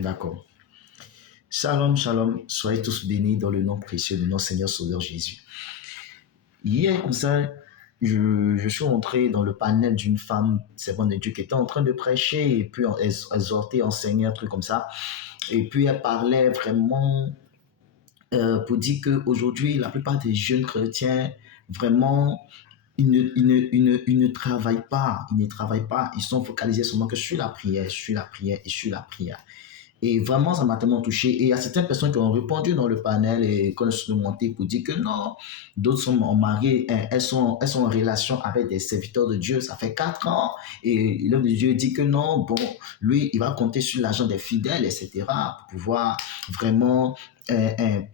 D'accord. Shalom, shalom. Soyez tous bénis dans le nom précieux de notre Seigneur Sauveur Jésus. Hier, comme ça, je suis entré dans le panel d'une femme, servante de Dieu, qui était en train de prêcher et puis exhorter, enseigner, un truc comme ça. Et puis, elle parlait vraiment pour dire qu'aujourd'hui, la plupart des jeunes chrétiens, vraiment, ils ne travaillent pas. Ils ne travaillent pas. Ils sont focalisés seulement que sur la prière, sur la prière et sur la prière. Et vraiment, ça m'a tellement touché. Et il y a certaines personnes qui ont répondu dans le panel et quand elles sont montées pour dire que non, d'autres sont mariées, elles sont en relation avec des serviteurs de Dieu. Ça fait 4 ans. Et l'homme de Dieu dit que non, bon, lui, il va compter sur l'argent des fidèles, etc., pour pouvoir vraiment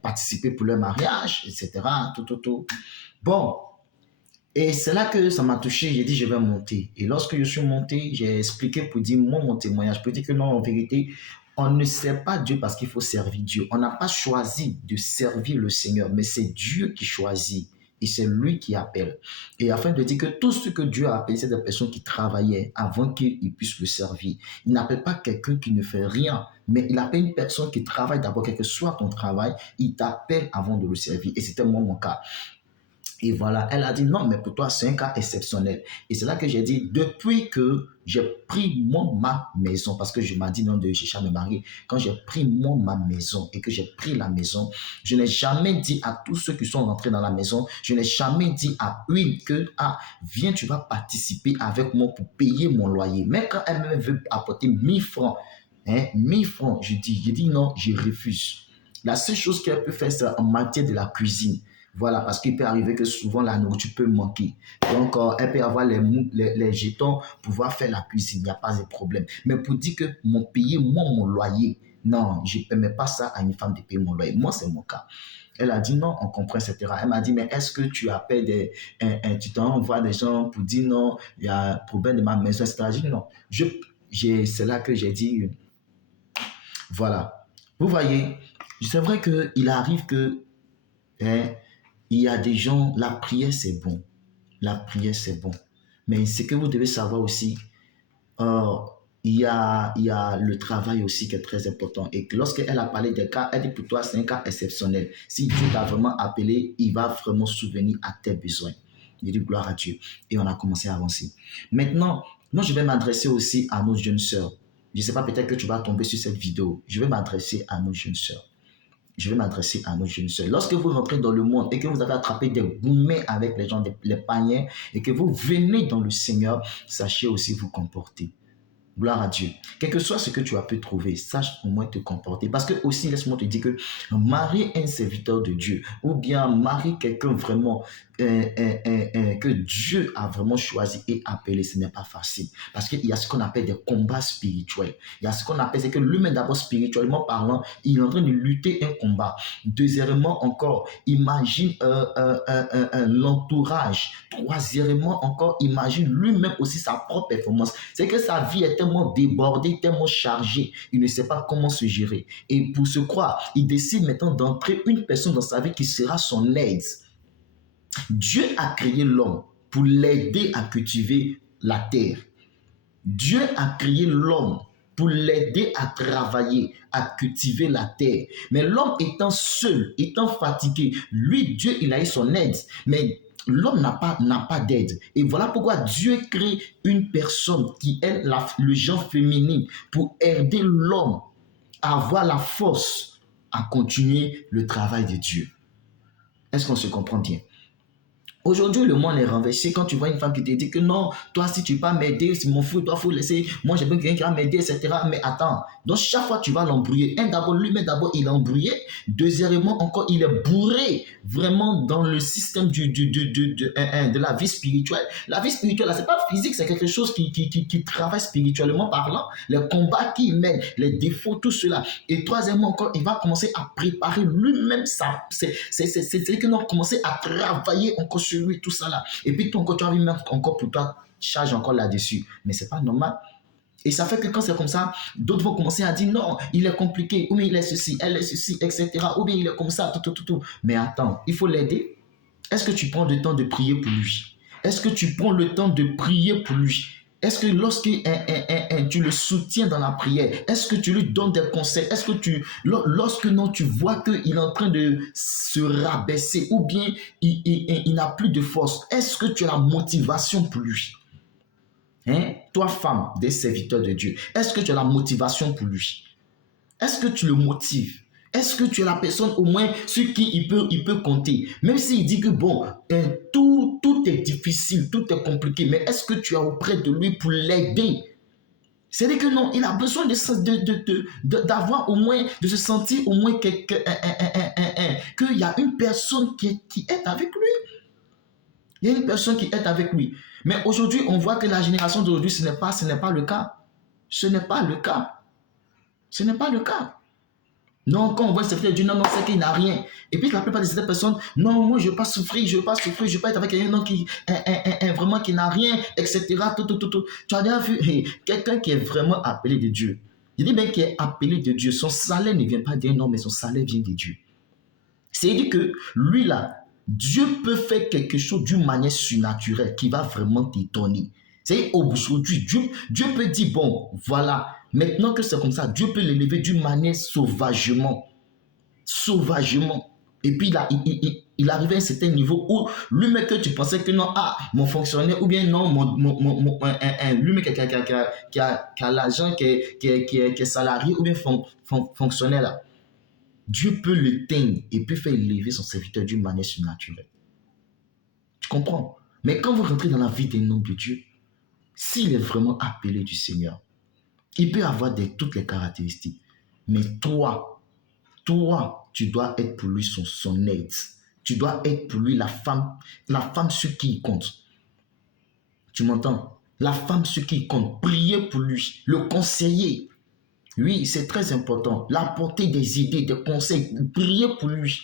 participer pour leur mariage, etc., tout. Bon, et c'est là que ça m'a touché, j'ai dit je vais monter. Et lorsque je suis monté, j'ai expliqué pour dire moi mon témoignage, pour dire que non, en vérité, on ne sert pas Dieu parce qu'il faut servir Dieu. On n'a pas choisi de servir le Seigneur, mais c'est Dieu qui choisit. Et c'est lui qui appelle. Et afin de dire que tout ce que Dieu a appelé, c'est des personnes qui travaillaient avant qu'il puisse le servir. Il n'appelle pas quelqu'un qui ne fait rien, mais il appelle une personne qui travaille d'abord, quel que soit ton travail, il t'appelle avant de le servir. Et c'était moi mon cas. Et voilà, elle a dit non, mais pour toi, c'est un cas exceptionnel. Et c'est là que j'ai dit, depuis que j'ai pris ma maison, parce que je m'ai dit non de chercher à me marier, quand j'ai pris ma maison et que j'ai pris la maison, je n'ai jamais dit à tous ceux qui sont rentrés dans la maison, je n'ai jamais dit à une que, viens, tu vas participer avec moi pour payer mon loyer. Mais quand elle me veut apporter 1000 francs, 1000 francs, je dis non, je refuse. La seule chose qu'elle peut faire, c'est en matière de la cuisine. Voilà, parce qu'il peut arriver que souvent la nourriture peut manquer. Donc, elle peut avoir les jetons pour pouvoir faire la cuisine. Il n'y a pas de problème. Mais pour dire que payer mon loyer, non, je ne permets pas ça à une femme de payer mon loyer. Moi, c'est mon cas. Elle a dit non, on comprend, etc. Elle m'a dit, mais est-ce que tu appelles tu t'envoies des gens pour dire non, il y a un problème de ma maison, etc. J'ai dit non. C'est là que j'ai dit, voilà. Vous voyez, c'est vrai qu'il arrive que, il y a des gens, la prière c'est bon. La prière c'est bon. Mais ce que vous devez savoir aussi, il y a le travail aussi qui est très important. Et lorsqu'elle a parlé des cas, elle dit pour toi c'est un cas exceptionnel. Si Dieu t'a vraiment appelé, il va vraiment souvenir à tes besoins. Il dit gloire à Dieu. Et on a commencé à avancer. Maintenant, moi je vais m'adresser aussi à nos jeunes sœurs. Je ne sais pas, peut-être que tu vas tomber sur cette vidéo. Je vais m'adresser à nos jeunes sœurs. Je vais m'adresser à nos jeunes sœurs. Lorsque vous rentrez dans le monde et que vous avez attrapé des gourmets avec les gens, les païens, et que vous venez dans le Seigneur, sachez aussi vous comporter. Gloire à Dieu. Quel que soit ce que tu as pu trouver, sache au moins te comporter. Parce que aussi, laisse-moi te dire que marier un serviteur de Dieu, ou bien marier quelqu'un vraiment que Dieu a vraiment choisi et appelé, ce n'est pas facile. Parce qu'il y a ce qu'on appelle des combats spirituels. Il y a ce qu'on appelle, c'est que l'humain d'abord spirituellement parlant, il est en train de lutter un combat. Deuxièmement encore, imagine l'entourage. Troisièmement encore, imagine lui-même aussi sa propre performance. C'est que sa vie est tellement débordée, tellement chargée, il ne sait pas comment se gérer. Et pour se croire, il décide maintenant d'entrer une personne dans sa vie qui sera son aide. Dieu a créé l'homme pour l'aider à cultiver la terre. Dieu a créé l'homme pour l'aider à travailler, à cultiver la terre. Mais l'homme étant seul, étant fatigué, lui, Dieu, il a eu son aide. Mais l'homme n'a pas d'aide. Et voilà pourquoi Dieu crée une personne qui est le genre féminin pour aider l'homme à avoir la force à continuer le travail de Dieu. Est-ce qu'on se comprend bien? Aujourd'hui, le monde est renversé. Quand tu vois une femme qui te dit que non, toi, si tu ne peux pas m'aider, c'est mon fou, toi, il faut laisser. Moi, j'ai besoin de quelqu'un qui va m'aider, etc. Mais attends, donc chaque fois, tu vas l'embrouiller. Lui-même, d'abord, il est embrouillé. Deuxièmement, encore, il est bourré vraiment dans le système de la vie spirituelle. La vie spirituelle, ce n'est pas physique, c'est quelque chose qui travaille spirituellement parlant. Les combats qu'il mène, les défauts, tout cela. Et troisièmement, encore, il va commencer à préparer lui-même ça. C'est qu'il va commencer à travailler encore sur lui, tout ça là. Et puis toi encore, tu vas mettre encore pour toi, charge encore là-dessus. Mais c'est pas normal. Et ça fait que quand c'est comme ça, d'autres vont commencer à dire non, il est compliqué, ou bien il est ceci, elle est ceci, etc. Ou bien il est comme ça, tout. Mais attends, il faut l'aider. Est-ce que tu prends le temps de prier pour lui? Est-ce que tu prends le temps de prier pour lui? Est-ce que lorsque tu le soutiens dans la prière, est-ce que tu lui donnes des conseils? Est-ce que lorsque non, tu vois qu'il est en train de se rabaisser ou bien il n'a plus de force, est-ce que tu as la motivation pour lui? Hein? Toi, femme, des serviteurs de Dieu, est-ce que tu as la motivation pour lui? Est-ce que tu le motives? Est-ce que tu es la personne au moins sur qui il peut compter? Même s'il dit que bon, tout est difficile, tout est compliqué, mais est-ce que tu es auprès de lui pour l'aider? C'est-à-dire que non, il a besoin d'avoir au moins, de se sentir au moins qu'il y a une personne qui est avec lui. Il y a une personne qui est avec lui. Mais aujourd'hui, on voit que la génération d'aujourd'hui, ce n'est pas le cas. Ce n'est pas le cas. Ce n'est pas le cas. Non, quand on voit ce frère Dieu, non, c'est qu'il n'a rien. Et puis la plupart de ces personnes, non, moi je ne veux pas souffrir, je ne veux pas être avec quelqu'un qui vraiment qui n'a rien, etc. Tout. Tu as déjà vu quelqu'un qui est vraiment appelé de Dieu. Je dis bien qu'il est appelé de Dieu. Son salaire ne vient pas d'un homme, mais son salaire vient de Dieu. C'est-à-dire que lui là, Dieu peut faire quelque chose d'une manière surnaturelle qui va vraiment t'étonner. C'est aujourd'hui, Dieu peut dire, bon, voilà, maintenant que c'est comme ça, Dieu peut l'élever d'une manière sauvagement. Et puis là, il arrivait à un certain niveau où lui-même que tu pensais que non, mon fonctionnaire, ou bien non, lui-même qui a l'argent, qui est salarié, ou bien fonctionnaire là. Dieu peut le teindre et peut faire élever son serviteur d'une manière surnaturelle. Tu comprends? Mais quand vous rentrez dans la vie d'un homme de Dieu, s'il est vraiment appelé du Seigneur, il peut avoir toutes les caractéristiques. Mais toi, tu dois être pour lui son aide. Tu dois être pour lui la femme sur qui il compte. Tu m'entends? La femme sur qui il compte. Prier pour lui, le conseiller. Oui, c'est très important. L'apporter des idées, des conseils, prier pour lui.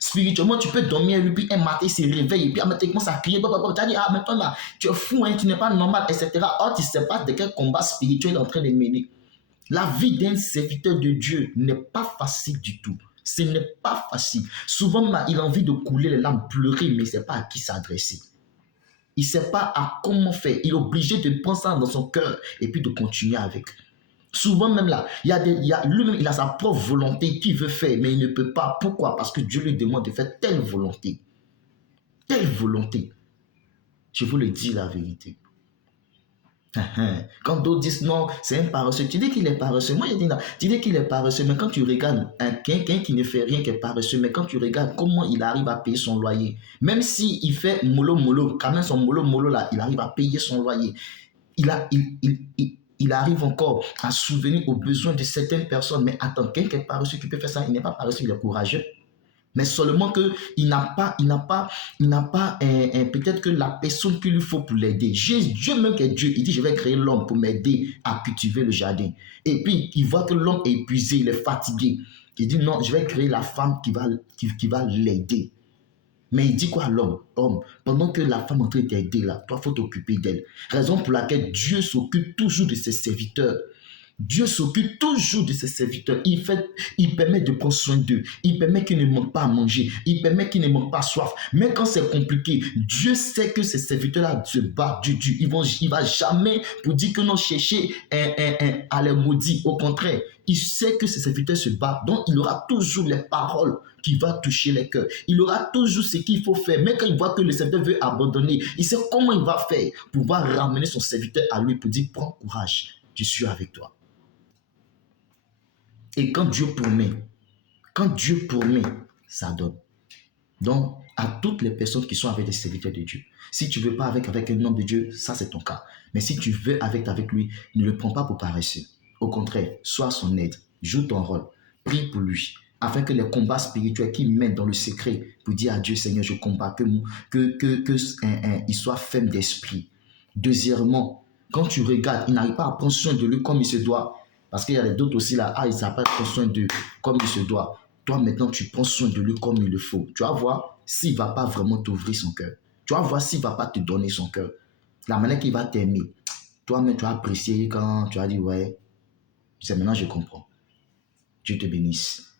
Spirituellement, tu peux dormir, lui, puis un matin, il se réveille, et puis il commence à crier, tu as dit, maintenant là, tu es fou, hein, tu n'es pas normal, etc. Or, tu ne sais pas de quel combat spirituel il est en train de mener. La vie d'un serviteur de Dieu n'est pas facile du tout. Ce n'est pas facile. Souvent, il a envie de couler les larmes, pleurer, mais il ne sait pas à qui s'adresser. Il ne sait pas à comment faire. Il est obligé de prendre ça dans son cœur et puis de continuer avec. Souvent même là, lui-même, il a sa propre volonté qu'il veut faire, mais il ne peut pas. Pourquoi? Parce que Dieu lui demande de faire telle volonté. Telle volonté. Je vous le dis la vérité. Quand d'autres disent non, c'est un paresseux, tu dis qu'il est paresseux. Moi, je dis non, tu dis qu'il est paresseux, mais quand tu regardes quelqu'un qui ne fait rien, qui est paresseux, mais quand tu regardes comment il arrive à payer son loyer, même s'il fait mollo, quand même son mollo là, il arrive à payer son loyer. Il arrive encore à souvenir aux besoins de certaines personnes. Mais attends, quelqu'un qui est paresseux qui peut faire ça, il n'est pas paresseux, il est courageux. Mais seulement qu'il n'a pas peut-être que la personne qu'il lui faut pour l'aider. Dieu même qui est Dieu, il dit je vais créer l'homme pour m'aider à cultiver le jardin. Et puis il voit que l'homme est épuisé, il est fatigué. Il dit non, je vais créer la femme qui va l'aider. Mais il dit quoi à l'homme? Homme, pendant que la femme est en train de t'aider là, toi, il faut t'occuper d'elle. Raison pour laquelle Dieu s'occupe toujours de ses serviteurs. Dieu s'occupe toujours de ses serviteurs. Il permet de prendre soin d'eux. Il permet qu'ils ne manquent pas à manger. Il permet qu'ils ne manquent pas soif. Mais quand c'est compliqué, Dieu sait que ces serviteurs-là se battent. Il ne va jamais pour dire que non, chercher à les maudire. Au contraire, il sait que ces serviteurs se battent. Donc, il aura toujours les paroles qui vont toucher les cœurs. Il aura toujours ce qu'il faut faire. Mais quand il voit que le serviteur veut abandonner, il sait comment il va faire pour pouvoir ramener son serviteur à lui pour dire, prends courage, je suis avec toi. Et quand Dieu promet, ça donne. Donc, à toutes les personnes qui sont avec des serviteurs de Dieu, si tu ne veux pas avec un homme de Dieu, ça c'est ton cas. Mais si tu veux avec lui, ne le prends pas pour paresseux. Au contraire, sois son aide, joue ton rôle, prie pour lui, afin que les combats spirituels qu'il mène dans le secret, pour dire à Dieu, Seigneur, je combats, il soit ferme d'esprit. Deuxièmement, quand tu regardes, il n'arrive pas à prendre soin de lui comme il se doit. Parce qu'il y a d'autres aussi là, ils ne savent pas prendre soin d'eux comme il se doit. Toi maintenant, tu prends soin de lui comme il le faut. Tu vas voir s'il ne va pas vraiment t'ouvrir son cœur. Tu vas voir s'il ne va pas te donner son cœur. La manière qu'il va t'aimer. Toi-même, tu vas apprécier quand tu vas dire, ouais, c'est maintenant je comprends. Dieu te bénisse.